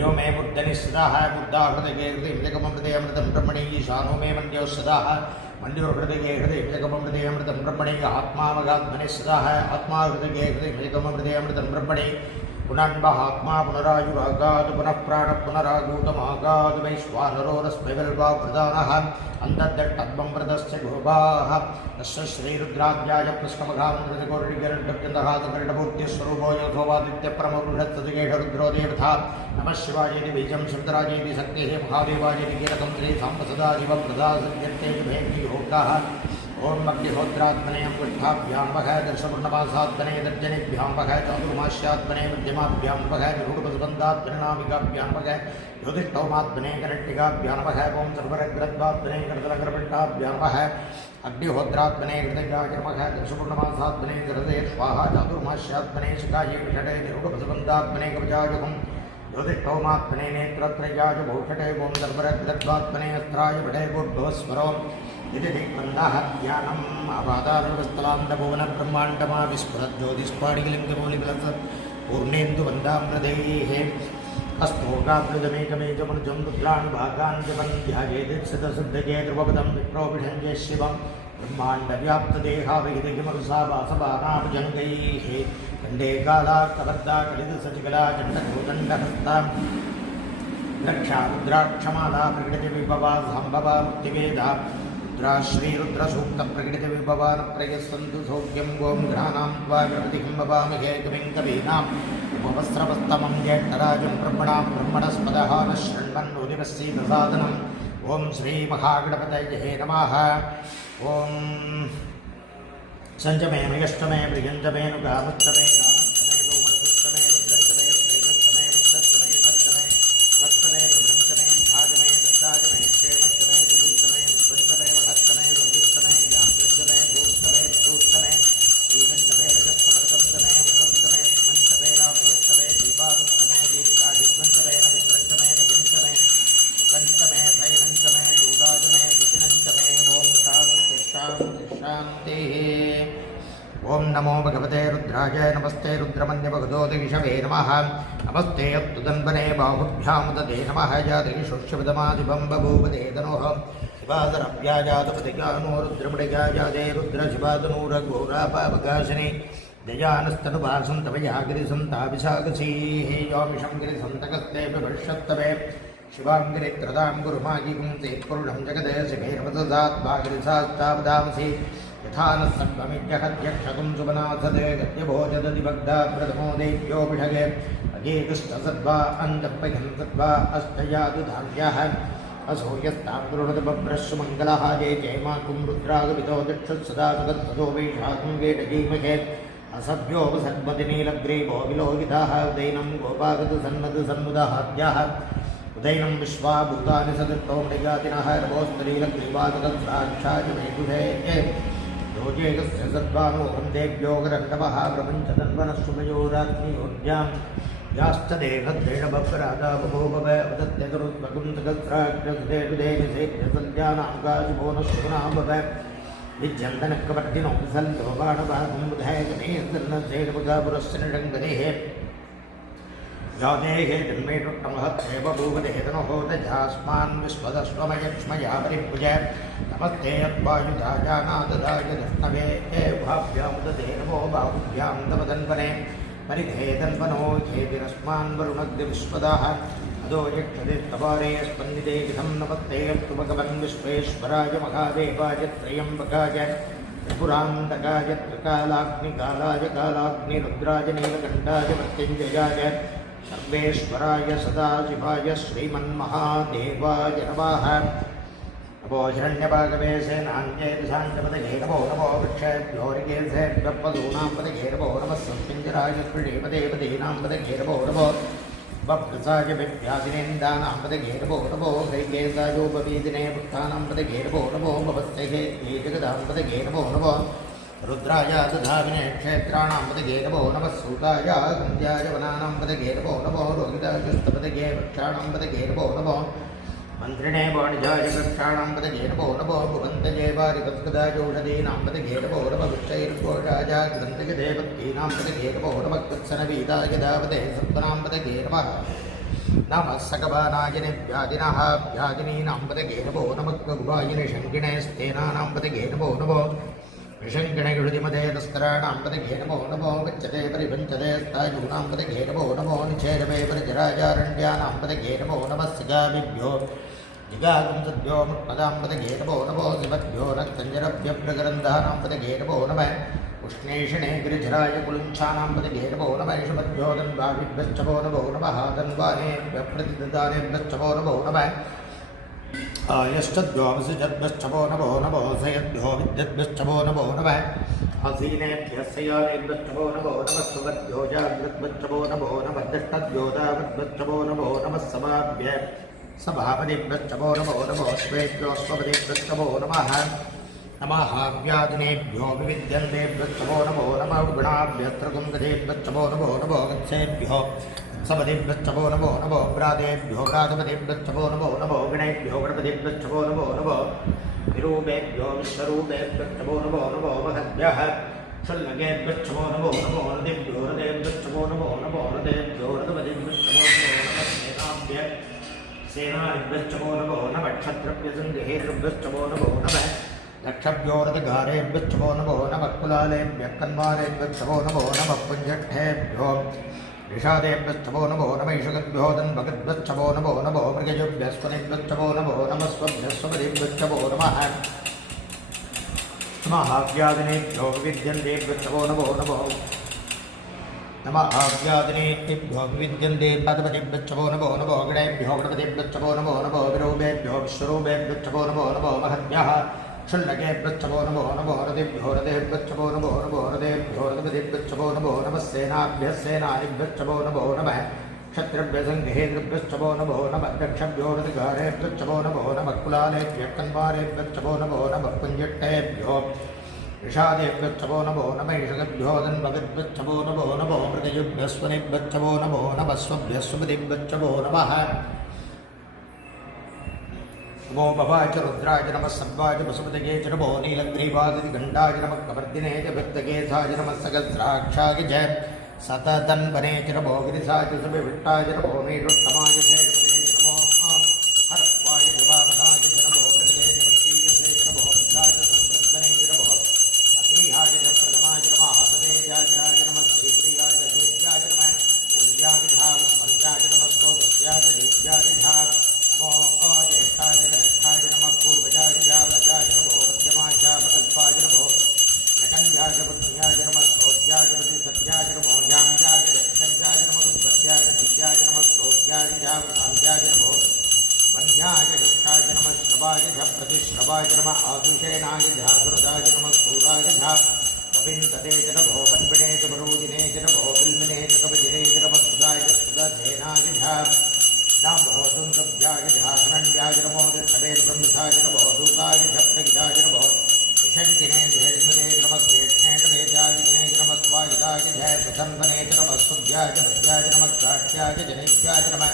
यो मे बुद्धनि सदाः बुद्धाहृदये हृदयमृतं ब्रह्मणि ईशानो मे मन्यो सदाः मन्योहृदये हृदयमृतं ब्रह्मणि आत्मामगात्मनि सदाः आत्माहृदये हृदयमृतं ब्रह्मणि पुनर्बः आत्मा पुनरायुरागात् पुनः प्राणः पुनरागूतमागात् वैश्वानरोरस्मै वल्वा प्रधानः अन्तर्दट्टद्मं व्रतस्य गुरुभाः तस्य श्रीरुद्राद्याय प्रस्कमघामृतकोटिगर्भत्यन्तहातकर्णपूर्त्यस्वरूपो यथोवादित्यप्रमरुषत्सदिकेशरुद्रो देवता नमः शिवायेति बीजं शब्दराजेति शक्तिः महादेवायेति कीलकं श्रीसाम्ब सदाशिवं प्रदा सज्जन्ते भेन्ति योगाः ओम अग्निहोत्रात्मने अंगुष्ठाभ्यां वः दर्शपूर्णमासात्मने दर्जनेभ्यां वः चातुर्मास्यात्मने मध्यमाभ्यां वः निरूढपसुबन्धात्मनामिकाभ्यां वः ज्योतिष्ठौमात्मने कनट्टिकाभ्यां वः ओम सर्वरग्रद्वात्मने कर्तलकरपट्टाभ्यां वः अग्निहोत्रात्मने हृदयाय नमः दर्शपूर्णमासात्मने हृदये स्वाहा चातुर्मास्यात्मने शिखायै विषटे निरूढपसुबन्धात्मने कवचायुगं ज्योतिष्ठौमात्मने नेत्रत्रयाय भूषटे ओम सर्वरग्रद्वात्मने अस्त्राय विषटे भूर्भुवस्वरो यदि दिग्बन्धः ध्यानम् अपादानस्थलान्तभुवन ब्रह्माण्डमा विस्फुरज्योतिष्पाडिलिङ्गमौलिकलस पूर्णेन्दुबन्धामृदैः हस्तोकाप्लुतमेकमेकमनुजं रुद्रान् भागान् जपन् ध्यायेदित्सितसिद्धये ध्रुवपदं विप्रोभिषञ्जे शिवं ब्रह्माण्डव्याप्तदेहाविहितकिमरुषा वासवानाभुजङ्गैः कण्डे कालाक्तबद्धा कलितसचिकला चण्डकोदण्डहस्तां रक्षा रुद्राक्षमाला प्रकटितविभवा साम्भवा मुक्तिवेदा श्रीरुद्रसूक्त प्रकटित विभवान प्रयस्सन्तु सौख्यं गों घ्राणां त्वा गणपतिं भवामहे कविं कवीनाम् उपवस्त्रवस्तमं ज्येष्ठराजं ब्रह्मणां ब्रह्मणस्पदः न शृण्वन्नोदिवस्सीदसादनम् ॐ श्रीमहागणपतये नमः ॐ सञ्चमे मयष्टमे प्रियञ्चमे नुगामुच्चमे कामच्चमे गौमनपुच्चमे रुद्रञ्चमे श्रीवच्चमे रुद्रच्चमे विभच्चमे वक्तमे रुद्रञ्चमे भाजमे दत्ताजमे क्षेमच्चमे दुरिच्चमे विश्वञ्चमे वहच्चमे संयुक्तमे व्याप्तञ्चमे दूष्टमे दूष्टमे श्रीवञ्चमे रजस्पवर्गञ्चमे वसन्तमे मञ्चमे रामयच्चमे दीपावच्चमे दीर्घायुष्मञ्चमे नवित्रञ्चमे रजिञ्चमे पञ्चमे भैरञ्चमे दूदाजमे विचिनञ्चमे ॐ शान्ति शान्ति शान्तिः ओम नमो भगवते रुद्राय नमस्ते रुद्रमन्यभगवतोदिविषवे नमः नमस्ते अत्तुदन्वने बाहुभ्यामुदते नमः जातिषुष्यविदमादिपं बभूवदे तनोः शिवादरव्याजातपतिकानो रुद्रमृगाजादे रुद्रशिवादनूरघोरापावकाशिनी दयानस्तनुभासन्तवयागिरिसन्ताभिषाकसीः योमिषं गिरिसन्तकस्ते विभष्यत्तवे शिवाङ्गिरित्रदां गुरुमागिकुं ते पुरुषं जगदे शिवेर्वददात्मागिरिसास्तावदांसि यथा न सर्वमित्यहत्यक्षकुं सुबनाथदे गत्यभोजदधिभग्धा प्रथमो देव्योऽभिषगे अगेकृष्टसद्वा अञ्जप्पयं सद्वा अष्टयादुधार्यः असो यस्तां गुरुणतबभ्रश्सु मङ्गलः जय जयमाकुं रुद्रागपितो दिक्षुत्सदा जगत्सदो वैशाखं वेटजीमहे असभ्योपसद्मतिनीलग्रीवो विलोहिताः उदैनं गोपागतसन्नदसन्मुदाहाद्याः उदैनं विश्वाभूतानि सदृष्टो मृगातिनः रवोस्तरीलग्रीवासगत्साक्षाय वैकुधे योजेकस्य सद्भानो वन्देभ्यो गरण्डवः प्रपञ्चतन्वनस्सुमयोराग्नियोर्जां याश्च देहद्रेणभक्रादा बभूवव वदत्यगरुत्मकुन्तगत्राग्रसुदेविदेविसेभ्यसल्यानां गाजुभोनस्सुनाभव विज्यन्तनकवर्तिनो विसल्लो बाणवाहं बुधैकनेन्दर्नसेनमुगापुरस्य निषङ्गदेः यादेहे जन्मेषुट्टमहत्सेव भूवदेतनो दजास्मान् विश्वदस्वमयक्ष्मया परिभुज नमस्ते यद्वायुधाजानाददाय दष्णवे भाभ्यामुदते नमो बाहुभ्यां तवदन्वने परिधेदन्वनो हेतिरस्मान् वरुणग्निविश्वदाः अदो यक्षते स्तवारे स्पन्दिते विधं नमस्ते अस्तु भगवन् विश्वेश्वराय महादेवाय त्र्यम्बकाय त्रिपुरान्तकाय त्रिकालाग्निकालाय कालाग्निरुद्राय नीलकण्ठाय मृत्युञ्जयाय सर्वेश्वराय सदाशिवाय श्रीमन्महादेवाय नमः नमो हिरण्यभागवे सेनान्येशान्तपदये नमो नमो वृक्षेभ्योरिकेशेभ्यः पशूनां पदये नमो नमः संपिञ्जराय श्रीपदेवदीनां पदये नमो नमो वप्रसाय विभ्यादिनेन्दानां पदये नमो नमो हरिकेशायोपवीदिने पुष्टानां पदये नमो नमो भवत्सहे जगदां पदये नमो नमो रुद्राय दधाविने क्षेत्राणां पदये नमो नमः सूताय गन्ध्याय वनानां पदये नमो नमो रोहितायुस्तपदये वृक्षाणां पदये नमो नमो मन्त्रिणे वाणिजाय वृक्षाणां पदये नमो नमो भुवन्तये वारिपत्कदाय औषधीनां पदये नमो नमः वृक्षैर्घोषाय ग्रन्थगदेवतीनां पदये नमो नमः कृत्सनवीताय दावदे सत्त्वनां पदये नमः नमः सकवानायने व्याधिनः व्याधिनीनां पदगे नमो नमः गुहायिने शङ्किणे स्तेनानां पदगे नमो नमो विशङ्किणे हृदिमदे तस्कराणां पदगे नमो नमो वच्यते परिभञ्चते स्थायूनां पदगे नमो नमो निचेरवे परिजराजारण्यानां पदगे नमो नमः सिगाभिभ्यो जिगागं सद्यो मुत्पदां पदगे नमो नमो शिवभ्यो रक्तञ्जरभ्यभ्रगरन्धानां पदगे नमो नमः उष्णेषणे गिरिधराय कुलुञ्छानां पदगे नमो नमः षभ्यो दन्वाभिभ्यश्चमो नमो नमः दन्वानेभ्यः प्रतिददानेभ्यश्चमो नमो नमः आयश्चद्भ्यो विसृजद्भ्यश्चमो नमो नमो सयद्भ्यो विद्यद्भ्यश्चमो नमो नमः आसीनेभ्यः सयानेभ्यश्चमो नमो नमः सुवद्भ्यो जाग्रद्भ्यश्चमो नमो नमः दष्टद्भ्यो दावद्भ्यश्चमो नमो नमः समाभ्यः सभापतिभ्यश्चमो नमो नमो स्वेभ्यो स्वपतिभ्यश्चमो नमः नमः व्याधिनेभ्यो विविध्यन्तेभ्यश्चमो नमो नमः गुणाभ्यस्त्रगुङ्गधेभ्यश्चमो नमो नमो गच्छेभ्यो सपतिभ्यश्चमो नमो नमो व्रातेभ्यो व्रातपतिभ्यश्चमो नमो नमो गणेभ्यो गणपतिभ्यश्चमो नमो नमो विरूपेभ्यो विश्वरूपेभ्यश्चमो नमो नमो महद्भ्यः क्षुल्लकेभ्यश्चमो नमो नमो नदिभ्यो हृदयभ्यश्चमो नमो नमो हृदयभ्यो हृदपतिभ्यश्चमो नमो नमः सेनाभ्यः सेनादिभ्यश्चमो नमो नमः क्षत्रभ्यसङ्गहेतृभ्यश्चमो नमो नमः दक्षभ्यो रथगारेभ्यश्चमो नमो नमः कुलालेभ्यः कन्वारेभ्यश्चमो नमो नमः पुञ्जट्ठेभ्यो ऋषादेभ्यश्चमो नमो नमः ईशगद्भ्यो दन्वगद्भ्यश्चमो नमो नमो मृगजुभ्यस्वनेभ्यश्चमो नमो नमः स्वभ्यस्वपतिभ्यश्चमो नमः नमः व्याधिनेभ्यो विविध्यन्तेभ्यश्चमो नमो नमो नमः व्याधिनेभ्यो विविध्यन्तेभ्यश्चमो नमो नमो गणेभ्यो गणपतिभ्यश्चमो नमो नमो विरूपेभ्यो विश्वरूपेभ्यश्चमो नमो नमो महद्भ्यः क्षुल्लकेभ्यश्चमो नमो नमो हृदिभ्यो हृदयभ्यश्चमो नमो नमो हृदयभ्यो हृदपतिभ्यश्चमो नमो नमः सेनाभ्यः सेनानिभ्यश्चमो नमो नमः क्षत्रभ्यसङ्गहेतृभ्यश्चमो नमो नमः दक्षभ्यो हृदिगारेभ्यश्चमो नमो नमः कुलालेभ्यः कन्वारेभ्यश्चमो नमो नमः पुञ्जट्टेभ्यो ऋषादेभ्यश्चमो नमो नमः ईशगभ्यो दन्वगद्भ्यश्चमो नमो नमो मृगजुभ्यस्वनेभ्यश्चमो नमो नमः स्वभ्यस्वपतिभ्यश्चमो नमः नमो भवाय च रुद्राय नमः सर्वाय वसुपतये च नमो नीलग्रीवादिगण्डाय नमः कवर्दिने च भक्तकेशाय नमः सहस्राक्षाय च सततन्वने च नमो गिरिशाय च सुविविष्टाय च नमो मेरुत्तमाय च शेषपतये च नमो हरत्वाय च वामनाय च नमो वृतये च भक्तीयसे च नमो वृद्धाय च संवृद्धने च नमो अग्निहाय च प्रथमाय च नमः हसदेयाय च नमः श्रीप्रियाय च देव्याय च नमः पूज्याय च स्पन्द्याय च नमः स्तोत्रस्याय च देव्याय च नमो ज्येष्ठाय च कनिष्ठाय च नमः पूर्वजाय च वरजाय च नमो मध्यमाय च प्रकल्पाय च नमो नकन्याय च पुण्याय च नमः श्रोत्याय च प्रतिसत्याय च नमो जाम्याय च दक्षन्याय च नमो दुःसत्याय च कल्याय च नमः श्रोत्याय च शान्त्याय च नमो वन्याय च दक्षाय च नमः श्रवाय च प्रतिश्रवाय च नमः आशुषेणाय च सुरदाय च नमः सूराय च गोविन्दते च नमो वन्विने च वरोजिने च नमो बिल्मिने च कवजिने च नमः सुदाय च सुदधेनाय च नमो दुन्दभ्याय च हरण्याय च नमो दक्षते ब्रह्मसाय च नमो दूताय च प्रगिताय च नमो विशङ्किने च हिरण्मदे च नमः श्रेष्ठे च वेदायिने च नमः स्वायुधाय च सुधन्वने च नमः स्तुभ्याय च भद्याय च नमः काट्याय च जनेभ्याय च नमः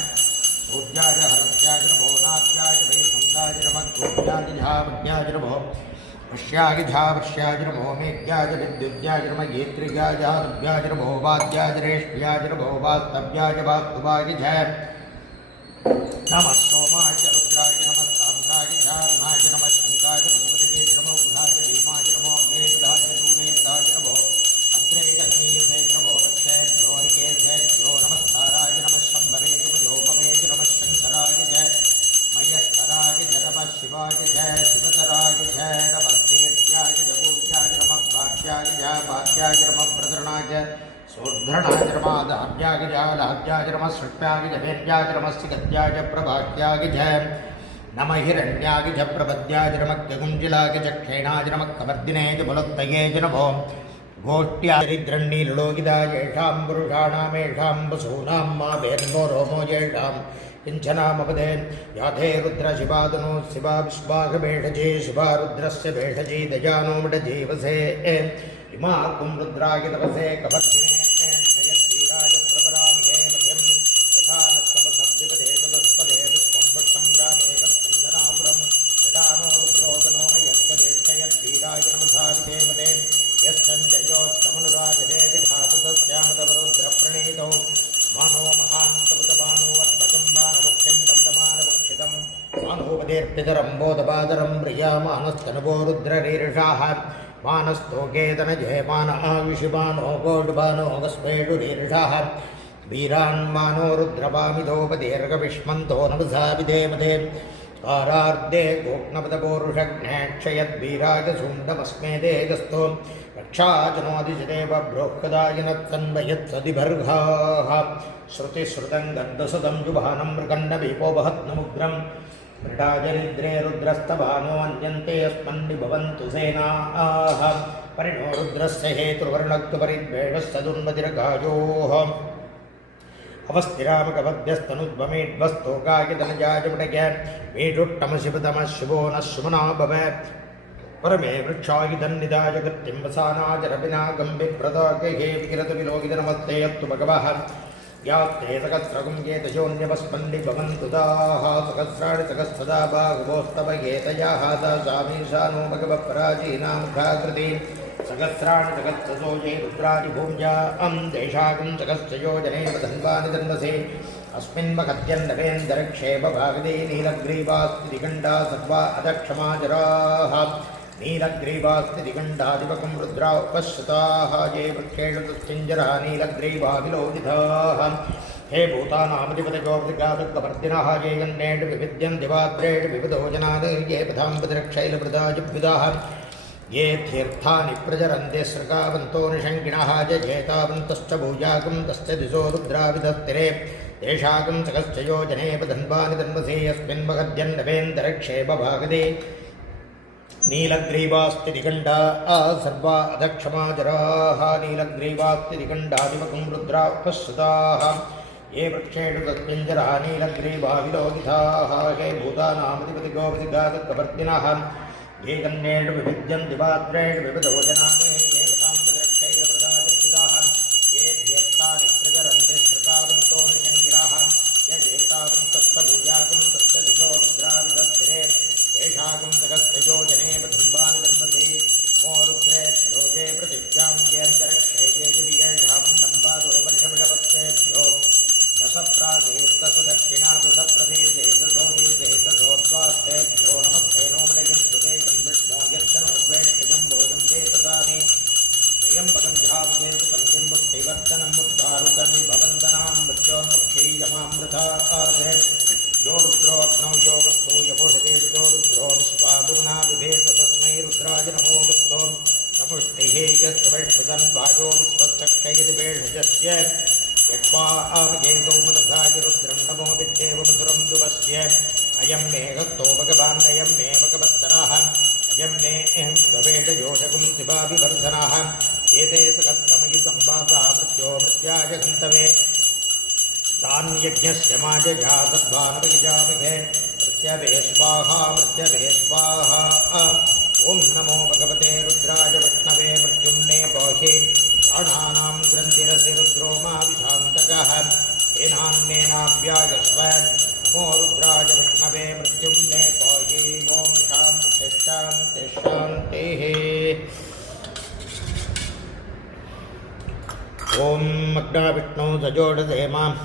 सूर्याय च हरस्याय च नमो नाट्याय च वैकुण्ठाय च नमः गोप्याय च झावज्ञाय च नमो वश्याय च झावश्याय च नमो मेघ्याय च विद्युत्याय च नमः गेत्रिकाय च हारभ्याय च नमो वाद्याय च रेष्ठ्याय च नमो वास्तव्याय च वास्तुवाय च नमः सोमाय च रुद्राय च नमः साम्राय च अर्णाय च नमः शङ्काय च भगवते च नमो उग्राय च भीमाय च नमो अग्नेभ्याय च दूरेभ्याय च नमो अग्रे च समीपे च नमो दक्षेभ्यो ऋकेभ्यो नमस्काराय च नमः शम्भवे च मयोमवे च नमः शङ्कराय च मयस्कराय च नमः शिवाय च शिवतराय च नमः तीर्थ्याय च पूज्याय च नमः भाग्याय च भाग्याय च नमः प्रतरणाय च सोद्धरणाय च नमः दाभ्याय च लाभ्याय च नमः सृष्ट्याय च वेद्याय च नमः सिगत्याय च प्रभात्याय च नमः हिरण्याय च प्रपद्याय च नमः कुञ्जिलाय च क्षेणाय च नमः कवर्दिने च बलोत्तये च नमो गोष्ट्यारिद्रण्णीलोकिताय येषां पुरुषाणामेषां वसूनां मा वेन्मो रोमो येषां किञ्चनामपदे याधे रुद्रशिवादनो शिवा विश्वाघभेषजे शिवा रुद्रस्य भेषजी दजानो मृडजीवसे इमा कुं रुद्राय तपसे कवर्दिने जयद्वीराय प्रपरामहे मध्यं यथा नस्तपसभ्युपदे तदस्पदे विश्वं वत्संग्रामे तत्सन्दनापुरं यदानो रुद्रोदनो यस्य ज्येष्ठयद्वीराय नमसाविदे मते यश्चञ्जयोत्तमनुराजते विधातु तस्यामतवरुद्रप्रणीतौ मानो महान्तपतमानो वर्तकं गोपतिर्पितरं बोधपादरं प्रियामानस्तनभो रुद्ररीर्षाः मानस्तोकेतनजय मान आविषुमानो गोडुबानो कस्मेडुरीर्षाः वीरान्मानो रुद्रपामिदोपदीर्घविष्मन्तो नमसा विधेमते आरार्धे गोक्नपदपूरुषज्ञेक्षयद्वीराजशुण्डमस्मे तेजस्तो रक्षाजनोदिजदेव बृहदायनत्सन्वयत्सदिभर्गाः श्रुतिश्रुतं गन्धसदं जुभानं मृगण्डविपोपहत्नमुग्रं मृडाजरिद्रे रुद्रस्तभानो अन्यन्ते अस्मन्निभवन्तु सेनाः परिणो रुद्रस्य हेतुर्वर्णक्तु परिद्वेषस्तदुन्मतिरगायोः अवस्थिरामकवद्यस्तनुद्वमेड्वस्तोकायतनजाजमटक वेडुट्टमशिवतमशिवो न शुमना भव परमे वृक्षायुधन्निदाजगत्यं वसानाजरपिनागं बिभ्रदागहे विकिरतविलोकितनमस्ते यत्तु भगवः यात्ते सकस्रगुं गेतशोऽन्यवस्पन्नि भवन्तु दाः सहस्राणि सहस्रदा बाहुवोस्तव गेतयाः दासामीशानो भगवपराजीनामुखाकृति सहस्राणि सहस्रसोजे रुद्राणि भूम्या देशागं सहस्रयोजनेन धन्वानि धन्वसे अस्मिन् मखद्यन्नवेन्दरक्षेपभागदे नीलग्रीवास्तिदिगण्डा सर्वा अदक्षमाजराः नीलग्रीवास्तिदिगण्डादिवकं रुद्रा उपश्रुताः ये वृक्षेषु तस्मिञ्जरः नीलग्रीवाविलोकिताः हे भूतानामधिपतिगोपतिगादुर्गवर्धिनः ये गन्नेषु विविद्यं दिवाद्रेषु विविधो जनान् ये पथाम्बतिरक्षैलवृदाजिभ्युदाः ये तीर्थानि प्रचरन्ते सृकावन्तो निषङ्गिणः जयेतावन्तश्च भूयागं तस्य दिशो रुद्राविधस्तिरे तेषागं सकश्च योजने धन्वानि धन्वसे यस्मिन् मखद्यन्नवेन्दरक्षेपभागदे नीलग्रीवास्तिदिगण्डा सर्वा अधक्षमाजराः नीलग्रीवास्तिदिगण्डादिवकं रुद्रा उपश्रुताः ये वृक्षेषु तस्मिञ्जरः नीलग्रीवाविलोकिताः हे भूतानामधिपतिगोपतिगादुर्गवर्धिनः ये कन्येषु विविद्यं दिवाद्रेषु विविधो जनानि ये पथाम्बतिरक्षैलवृदाजिभ्युदाः ये ध्येत्तानि प्रचरन्ते श्रुतावन्तो निषङ्गिराः ये जेतावन्तस्य भूयागं तस्य दिशो रुद्राविधस्तिरे तेषागं सकस्य योजने धन्वानि धन्वसे मो रुद्रेभ्यो ये प्रतिज्ञां येऽन्तरिक्षे ये दिव्येषामन्नम्बादो वर्षमिषपत्तेभ्यो दशप्रागेस्तस दक्षिणा दशप्रदेशे दशोदेशे दशोद्वास्तेभ्यो नमस्ते नोमडयं सुते विष्णो यच्चनोद्वेष्टिकं बोधं चेतसामि त्र्यम्बकं ध्यावदेवतं किं मुष्टिवर्धनं मुद्धारुकं भवन्तनां मृत्योन्मुक्षीयमामृतार्धे यो रुद्रोऽग्नौ यो वस्तु यपोषते यो रुद्रो विश्वाभुवना बिभेद तस्मै रुद्राय नमो वस्तो समुष्टिः यस्य वैष्णुतं वायो विश्वश्चक्षयदिवेषजस्य यक्वा आवजेतो मनसाय रुद्रं नमो विद्येव मधुरं दुवस्य अयं मे हस्तो भगवान् अयं मे भगवत्तरः अयं मे अहं स्ववेडयोजकुं शिवाभिवर्धनः एते सकस्रमयि संवासा मृत्यो मृत्याय हन्तवे तान् यज्ञस्य माजया सद्भानवगिजामहे मृत्यवे स्वाहा ॐ नमो भगवते रुद्राय विष्णवे मृत्युम्ने पाहि प्राणानां ग्रन्थिरसि रुद्रो मा विशान्तकः तेनान्नेनाभ्यागस्व नमो रुद्राय विष्णवे मृत्युम्ने पाहि ॐ शान्तिः शान्तिः शान्तिः ॐ अग्नाविष्णो सजोषसे माम्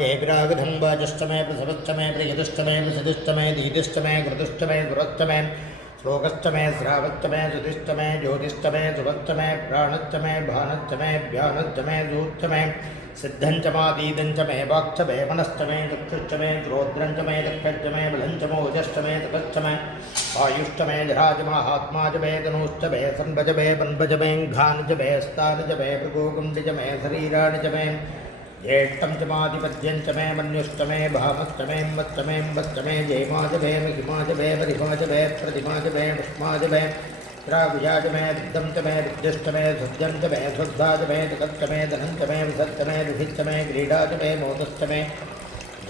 ये विरागधन्वाजष्टमे प्रसवष्टमे प्रियदुष्टमे प्रसिदिष्टमे दीदिष्टमे घृतुष्टमे दुरष्टमे श्लोकष्टमे श्रावष्टमे सुधिष्टमे ज्योतिष्टमे सुभष्टमे प्राणष्टमे भानष्टमे व्यानष्टमे सूष्टमे सिद्धञ्चमादीदञ्चमे वाक्चमे मनश्चमे चक्षुष्टमे श्रोत्रञ्चमे चक्षुष्टमे बलञ्चमोजष्टमे तपश्चमे आयुष्टमे जराजमाहात्माजमे तनूष्टमे संभजमे बन्भजमे घानिजमे स्थानिजमे भृगोकुण्डिजमे शरीराणिजमे ज्येष्ठं च माधिपत्यञ्च मे मन्युष्टमे भामष्टमे मच्चमे वच्चमे जयमाजमे महिमाजमे परिमाजमे प्रतिमाजमे पुष्माजमे त्रागुजाजमे विद्धं च मे विद्युष्टमे सज्जं च मे श्रद्धाजमे जगच्चमे धनञ्चमे विसच्चमे दुहिच्चमे क्रीडाचमे मोदश्चमे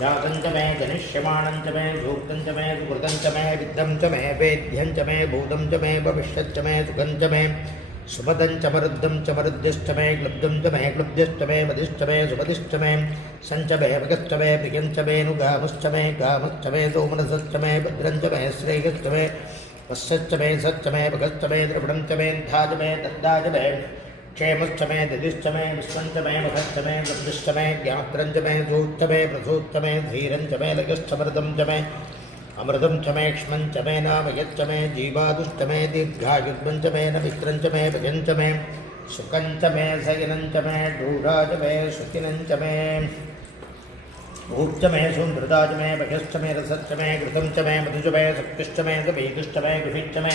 जातं च मे जनिष्यमाणं च मे सूक्तं च मे सुकृतं च मे विद्धं च मे वेद्यं च मे भूतं च मे भविष्यच्च मे सुखं च मे सुमदं च मरुद्धं च मरुद्यश्च मे क्लुब्धं च मे क्लुब्ध्यश्च मे मदिश्च मे सुमदिश्च मे सञ्च मे भगश्च मे प्रियं च मे नुगामश्च मे गामश्च मे सोमनसश्च मे भद्रं च मे श्रेयश्च मे वश्यश्च मे सच्च मे भगश्च मे द्रविणं च मे न्धाज मे दन्दाज मे क्षेमश्च मे दिदिश्च मे विश्वञ्च मे मखश्च मे वृद्धिश्च मे ज्ञात्रञ्च मे सूच्च मे प्रसूच्च मे धीरञ्च मे लगश्च मृदं च मे अमृतं च मे क्ष्मञ्च मे नामयच्च मे जीवादुश्च मे दीर्घायुग्मञ्च मे नमित्रञ्च मे भजञ्च मे सुखञ्च मे सयनञ्च मे दूराज मे सुखिनञ्च मे भूक्च मे सुमृताज मे भगश्च मे रसश्च मे घृतं च मे मधुच मे शक्तिश्च मे गभीतिश्च मे गुभिश्च मे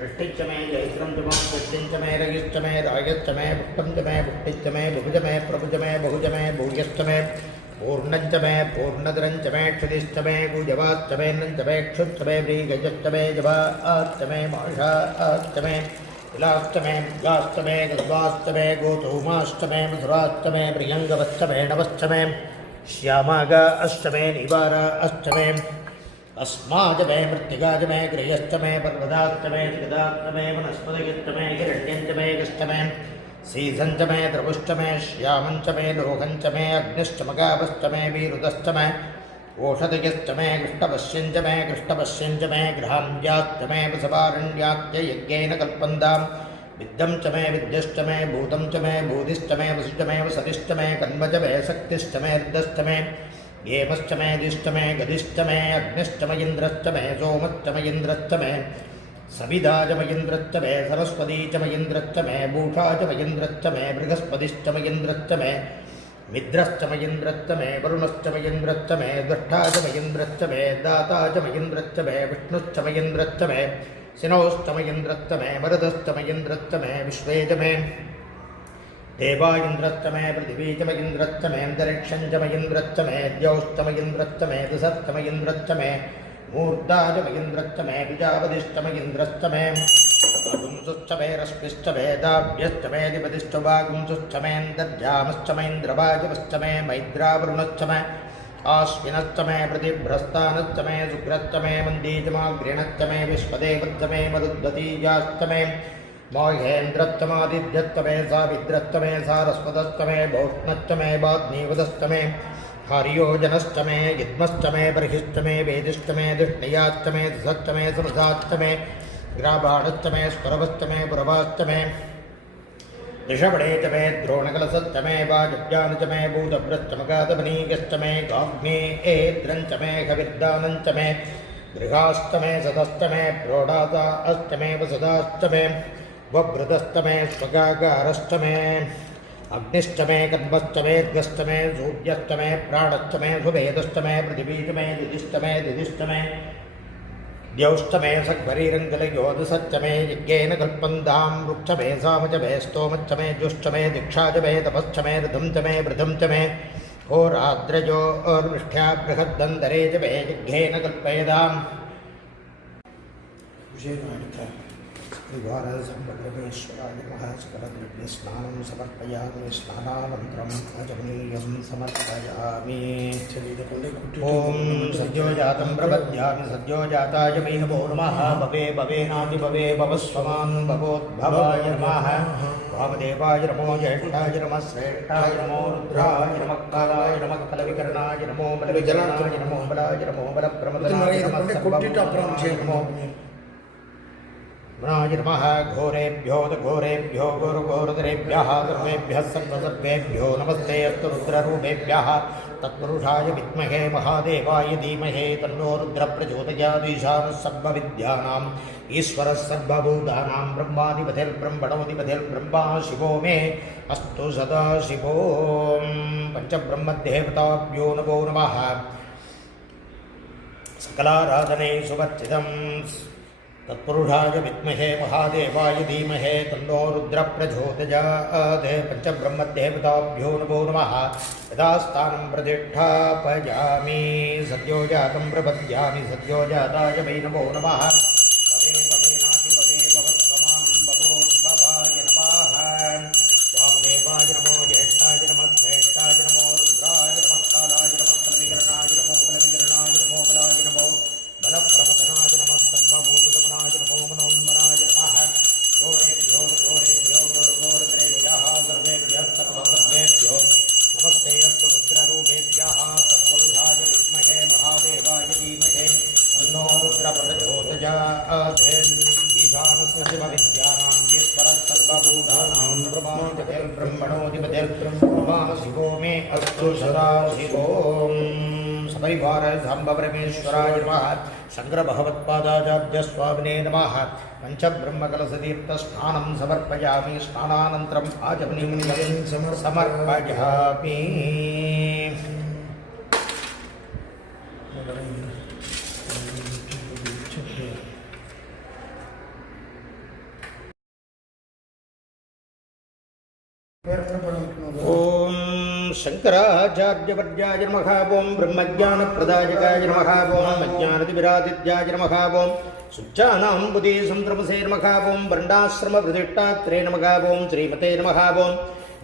वृष्टिश्च मे जैत्रं च मे वृष्टिञ्च मे रगिश्च मे रायश्च मे पुष्पञ्च मे पुष्टिश्च मे बुभुज मे प्रभुज मे बहुज मे भूयश्च मे पूर्णञ्च मे पूर्णधरञ्च मे क्षुतिश्च मे गुजवाश्च मे नञ्च मे क्षुश्च मे व्रीगजश्च मे जवाश्च मे माषाश्च मे विलाश्च मे गाश्च मे गद्वाश्च मे गोधूमाश्च मे मधुराश्च मे प्रियङ्गवश्च मे नवश्च मे श्यामागा अश्च मे निवारा अश्च मे अस्माज मे मृत्तिकाज मे गृहश्च मे पर्वताश्च मे जगदाश्च मे वनस्पतिश्च मे हिरण्यञ्च मे गश्च मे सीसञ्च मे द्रवुश्च मे श्यामञ्च मे लोहञ्च मे अग्निश्च मगावश्च मे वीरुदश्च मे ओषधयश्च मे कृष्णपश्यञ्च मे कृष्णपश्यञ्च मे गृहाञ्जाश्च मे वसवारण्याच्च यज्ञेन कल्पन्ताम् विद्यं च मे विद्यश्च मे भूतं च मे भूतिश्च मे वसिश्च मे वसतिश्च मे कन्वच मे शक्तिश्च मे हृदश्च मे येमश्च मे दिश्च मे गदिश्च मे अग्निश्च मे इन्द्रश्च मे सोमश्च मे इन्द्रश्च मे सविधा च मे इन्द्रश्च मे सरस्वती च मे इन्द्रश्च मे भूषा च मे इन्द्रश्च मे बृहस्पतिश्च मे इन्द्रश्च मे मिद्रश्च मे इन्द्रश्च मे वरुणश्च मे इन्द्रश्च मे द्रष्टा च मे इन्द्रश्च मे दाता च मे इन्द्रश्च मे विष्णुश्च मे इन्द्रश्च मे सिनोश्च मे इन्द्रश्च मे मरुदश्च मे इन्द्रश्च मे विश्वे च मे देवा इन्द्रश्च मे पृथिवी च मे इन्द्रश्च मे अन्तरिक्षं च मे इन्द्रश्च मे द्यौश्च मे इन्द्रश्च मे दिशश्च मे इन्द्रश्च मे मूर्धा च मे इन्द्रश्च मे प्रजापतिश्च मे इन्द्रश्च मे अगुंसुश्च मे रश्मिश्च मे दाभ्यश्च मे अधिपतिश्च वागुंसुश्च मे अन्तर्जामश्च मे इन्द्रवाजवश्च मे मैद्रावरुणश्च मे आश्विनश्च मे प्रतिभ्रस्तानश्च मे शुक्रश्च मे मन्दीचमाग्रिणश्च मे विश्वदेवश्च मे मरुद्वतीजाश्च मे महेन्द्रश्च मादित्यश्च मे सावित्रश्च मे सारस्वतश्च मे भौष्णश्च मे वाग्नीवतश्च मे हरियोजनश्च मे युग्मश्च मे बर्हिश्च मे वेदिश्च मे दुष्णयाश्च मे दिशश्च मे सुरसाश्च मे ग्राबाणश्च मे स्करवश्च मे पुरवाश्च मे ऋषभणे च मे द्रोणकलशश्च मे वाजव्यान् च मे भूतभ्रश्च मगाधमनीयश्च मे गाग्नेयेन्द्रञ्च मे हविर्दानञ्च मे गृहाश्च मे सतश्च मे प्रोढाताश्च मे वसदाश्च मे वभृतश्च मे स्वगागारश्च मे अग्निश्च मे कन्वश्च मे द्गश्च मे सूर्यश्च मे प्राणश्च मे सुभेदश्च मे पृथिवी च मे दिदिश्च मे दिदिश्च मे द्यौश्च मे सग्वरीरङ्गलयोधसश्च मे यज्ञेन कल्पन्तां वृक्ष मे साम च मे स्तोमश्च मे जुश्च मे दीक्षा च मे तपश्च मे ऋतं च मे वृतं च मे होराद्रजोर्विष्ठ्या बृहद्दन्तरे च मे यज्ञेन कल्पयताम् श्रीवारसम्बद्धवेश्वराय नमः सकलद्रव्यस्नानं समर्पयामि स्नानानन्तरम् अजमीयं समर्पयामि ॐ सद्योजातं प्रपद्यामि सद्योजाताय वै नमो नमः भवे भवेनाति भवे भवस्वमान् भवोद्भवाय नमः वामदेवाय नमो ज्येष्ठाय नमः श्रेष्ठाय नमो रुद्राय नमः कालाय नमः कलविकरणाय नमो बलविजनाय नमो बलाय नमो बलप्रमदनाय नमः नमो मनाय नमः घोरेभ्यो घोरेभ्यो घोरघोरतरेभ्यः सर्वेभ्यः सर्वसर्वेभ्यो नमस्ते अस्तु रुद्ररूपेभ्यः तत्पुरुषाय विद्महे महादेवाय धीमहि तन्नो रुद्रप्रचोदयात् ईशानः सर्वविद्यानाम् ईश्वरः सर्वभूतानां ब्रह्माधिपतिर्ब्रह्मणोऽधिपतिर्ब्रह्मा शिवो मे अस्तु सदा शिवो पञ्चब्रह्मदेवताभ्यो नमो नमः सकलाराधने सुवर्चितम् तत्पुरुषाय विद्महे महादेवाय धीमहि तन्नो रुद्रप्रचोदयात् पञ्चब्रह्मदेवताभ्यो नमो नमः यथास्थानं प्रतिष्ठापयामि सद्योजातं प्रपद्यामि सद्योजाताय वै नमो नमः भवे भवेनाति भवे भवत्वमान् भवोद्भवाय नमः वामदेवाय नमो ज्येष्ठाय नमः श्रेष्ठाय नमो रुद्राय नमः कालाय नमः कलविकरणाय नमो बलविकरणाय नमो बलाय नमो बलप्रमदनाय नमः सर्वभूतगमनाय नमो मनोन्मनाय नमः घोरेभ्यो घोरेभ्यो घोरघोरतरेभ्यः सर्वेभ्यः सर्वसर्वेभ्यो नमस्ते अस्तु रुद्ररूपेभ्यः तत्पुरुषाय विद्महे महादेवाय धीमहि तन्नो रुद्रप्रचोदयात् ईशानस्य शिवविद्यानां ब्रह्मणोऽधिपतिर्ब्रह्मा शिवो मे अस्तु सदाशिवों सपरिवार सांब परमेश्वराय नमः शंकर भगवत्पादाचार्य स्वामिने नमः पंचब्रह्मकलशतीर्थ स्नानं समर्पयामि स्नानानन्तरम् आचमनीयं समर्पयामि ओम शंकराचार्यवर्याय नमः ओम ब्रह्मज्ञानप्रदायकाय नमः ओम अज्ञानतिमिरादित्याय नमः ओम सुच्चानां बुद्धि संत्रमसे नमः ओम वर्णाश्रमप्रतिष्ठात्रे नमः ओम श्रीमते नमः ओम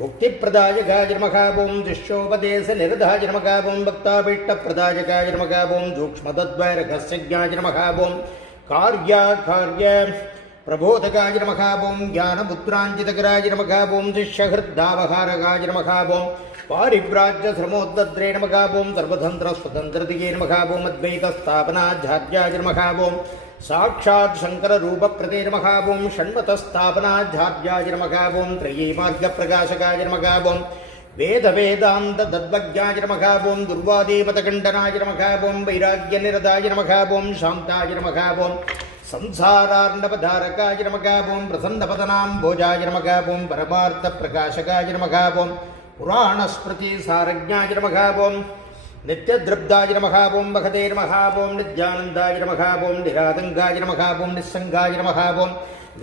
मुक्तिप्रदायकाय नमः ओम शिष्योपदेशनिरताय नमः ओम भक्ताभीष्टप्रदायकाय नमः ओम सूक्ष्मतद्वैरहस्यज्ञाय नमः ओम कार्याकार्य प्रबोधकाय नमः ओम ज्ञानमुद्राञ्जितकराय नमः ओम शिष्यहृद्दावहारकाय नमः ओम पारिव्राज्यश्रमोद्धत्रे नमः ओम सर्वतन्त्रस्वतन्त्रदिगे नमः ओम अद्वैतस्थापनाध्यात्याय नमः ओम साक्षात् शङ्कररूपप्रदे नमः ओम षण्मतस्थापनाध्यात्याय नमः ओम त्रयीमार्गप्रकाशकाय नमः ओम वेदवेदान्ततद्वज्ञाय नमः ओम दुर्वादीमतखण्डनाय नमः ओम वैराग्यनिरताय नमः ओम शान्ताय नमः ओम संसारार्णवधारकाय नमः ओम प्रसन्नपदनाम्भोजाय नमः ओम परमार्थप्रकाशकाय नमः ओम पुराणस्मृतिसारज्ञाय नमः ओम नित्यद्रब्दाय नमः ओम महते नमः ओम नित्यानन्दाय नमः ओम निरातङ्गाय नमः ओम निस्सङ्गाय नमः ओम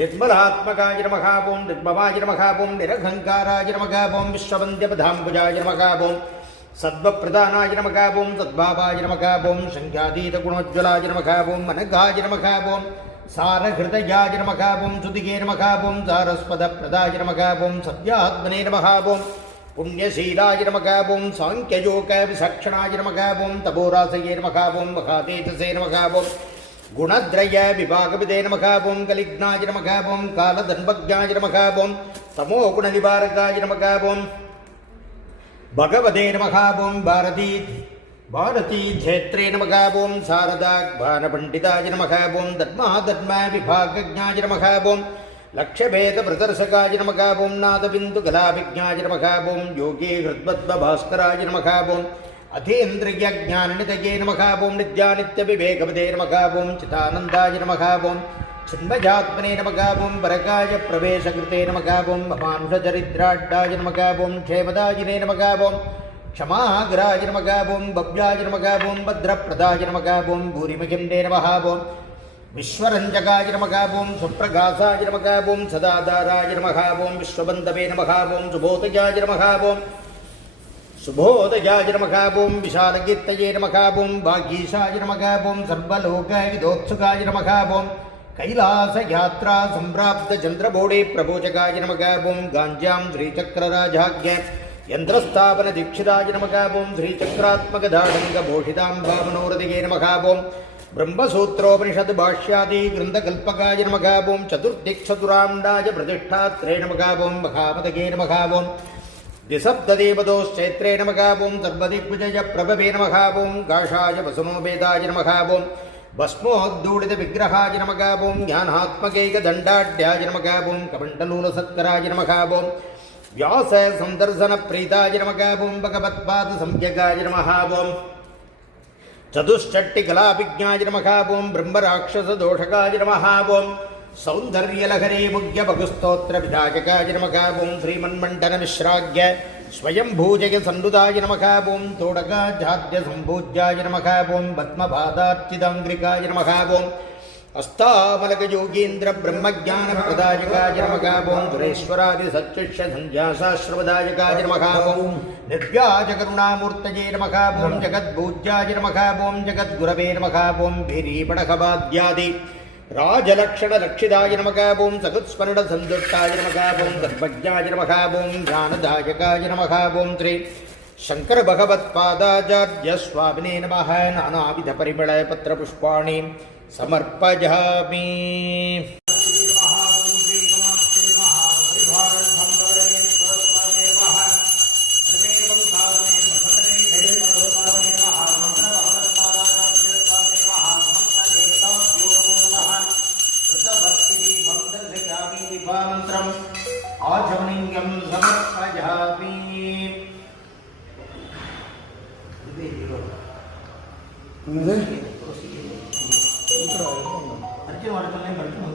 निर्मलात्मकाय नमः ओम निर्ममाय नमः ओम निरहङ्काराय नमः ओम विश्ववन्द्यपदाम्बुजाय नमः ओम सद्वप्रदानाय नमः ओम सद्भावाय नमः ओम संख्यातीतगुणोज्ज्वलाय नमः ओम मनघाय नमः ओम सारहृदयाय नमः ओम सुदिगे नमः ओम सारस्वतप्रदाय नमः ओम सत्यात्मने नमः ओम पुण्यशीलाय नमः ओम सांख्ययोगविचक्षणाय नमः ओम तपोरासये नमः ओम महातेजसे नमः ओम गुणत्रय विभागविदे नमः ओम कलिग्नाय नमः ओम कालदन्वज्ञाय नमः ओम तमोगुणनिवारकाय नमः ओम भगवते नमः ओम भारती क्षेत्रे नमः ओम शारदाज्ञानपण्डिताय नमः ओम धर्माधर्मविभागज्ञाय नमः ओम लक्ष्यभेदप्रदर्शकाय नमः ओम नादबिन्दुकलाभिज्ञाय नमः ओम योगी हृद्वद्भास्कराय नमः ओम अतीन्द्रियज्ञाननिधये नमः ओम नित्यानित्यविवेकवदे नमः ओम चिदानन्दाय नमः ओम चिन्मयात्मने नमः ओम परकाय प्रवेशकृते नमः ओम मानुषचरित्राढ्याय नमः ओम क्षेमदायिने नमः ओम क्षमाग्राय नमः ओम भव्याय नमः ओम भद्रप्रदाय नमः ओम भूरिमहिम्ने नमः ओम विश्वरञ्जकाय नमः ओम सुप्रकाशाय नमः ओम सदाधाराय नमः ओम विश्वबन्धवे नमः ओम सुबोधयाय नमः ओम शुभोदयाय नमः ओम विशालकीर्तये नमः ओम भागीशाय नमः ओम सर्वलोकविदोत्सुकाय नमः ओम कैलासयात्रा सम्प्राप्त चन्द्रबोडे प्रबोचकाय नमः ओम गाञ्जां श्रीचक्रराजाज्ञ यन्त्रस्थापनदीक्षिताय नमः ओम श्रीचक्रात्मकदाढङ्गभूषिताम्बामनोरदिगे नमः ओम ब्रह्मसूत्रोपनिषद् भाष्यादि ग्रन्थकल्पकाय नमः ओम चतुर्दिक्चतुराण्डाय प्रतिष्ठात्रे नमः ओम महामदगे नमः ओम द्विसप्तदेवदोश्चैत्रे नमः ओम सर्वदिग्विजयप्रभवे नमः ओम काषाय वसुनोपेदाय नमः ओम भस्मोद्धूलितविग्रहाय नमः ओम ज्ञानात्मकैकदण्डाढ्याय नमः ओम कमण्डलूलसत्कराय नमः ओम व्याससन्दर्शनप्रीताय नमः ओम भगवत्पादसंज्ञकाय नमः ओम चतुष्षट्टिकलाभिज्ञाय नमः ओम ब्रह्मराक्षसदोषकाय नमः ओम सौन्दर्यलहरे मुग्यभगुस्तोत्रविधायकाय नमः ओम श्रीमन्मण्डनमिश्राज्ञ स्वयंभूजयसन्नुदाय नमः ओम तोडकाध्यात्मसम्पूज्याय नमः ओम पद्मपादार्चिताङ्घ्रिकाय नमः ओम अस्तामलकयोगीन्द्रब्रह्मज्ञानप्रदायकाय नमः ओम सुरेश्वरादिसच्चिष्यसन्ध्यासाश्रवदायकाय नमः ओम निर्व्याजकरुणामूर्तये नमः ओम जगद्पूज्याय नमः ओम जगद्गुरवे नमः ओम भीरीपणखवाद्यादि राजलक्षणलक्षिताय नमः ओम सकुत्स्मरणसन्तुष्टाय नमः ओम सर्वज्ञाय नमः ओम ज्ञानदायकाय नमः ओम श्री शङ्करभगवत्पादाचार्य स्वामिने नमः नानाविधपरिमलपत्रपुष्पाणि समर्पयामि। मंत्रम ಅರ್ಜಿ ಮಾಡ್ತಾನೆ ಬರ್ತೀನಿ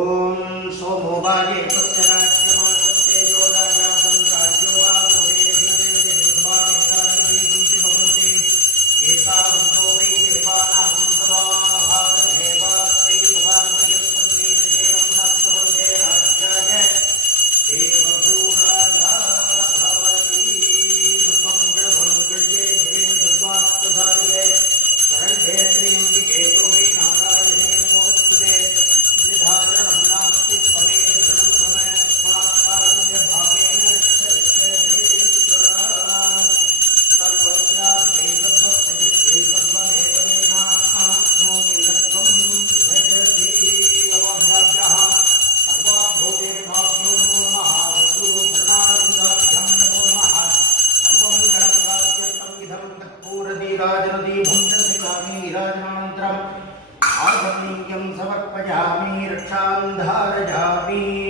ಓಂ ಸೋಮೋಭಾಗೆ ತಸ್ಯ ರಾಜ್ಯಮಾತತ್ತೇಜೋ ರಾಜಾಸಂ ರಾಜ್ಯೋ ವಾ ಭೂತೇಭಿರ್ದೇವೇ ಸುಭಾವೇತಾನಿರ್ದೇಶಂತಿ ಭವಂತಿ ಏತಾವಂತೋ ವೈ ದೇವಾನಾಂ ಸಭಾಹಾರದೇವಾಸ್ವೈ ಸಭಾಂತಯಸ್ಪಂತೆ ಜಗೇನಂ ನತ್ತವಂದೇ ರಾಜ್ಯಾಯ ದೇವಭೂರಾಜಾ ಭವತಿ ಸುಮಂಗಳಮಂಗಳ್ಯೇ ಧೀರೇಂದ್ರಸ್ವಾಸ್ತಧಾರಿವೆ ಶರಣ್ಯೇ ತ್ರ್ಯಂಬಿಕೆ ಗೌರಿ ನಾರಾಯಣೇ ನಮೋಸ್ತುತೆ ಧಾರಣಂ ನಾಸ್ತಿ ತ್ವಮೇವ ಧೃಢಂ ಮಮ ತಸ್ಮಾತ್ ಕಾರುಣ್ಯ ಭಾವೇನ ರಕ್ಷೇಶ್ವರ ಸರ್ವಸ್ಯಾಭ್ಯೈ ಸರ್ವಸ್ಯೈ ಸರ್ವಮೇವ ದೇನಾಪ್ನೋತಿ ಲಕ್ಷ್ಮಂ ಭಜತಿ ಅವಾಭ್ಯಾಭ್ಯಃ ಸರ್ವಾಭ್ಯೋದೇವಾಭ್ಯೋ ನಮೋ ನಮಃ ಗುರು ಶರಣಾನಂದಾಭ್ಯಾಂ ನಮೋ ನಮಃ ಸರ್ವಮಂಗಳಪ್ರಾಪ್ತ್ಯರ್ಥಂ ಇದಂ ತತ್ಪೂರದೀರಾಜನದೀಭಂ ದರ್ಶಯಾಮಿ ರಾಜನಾನಂತರಂ आगम्यं समर्पयामि रक्षां धारयामि।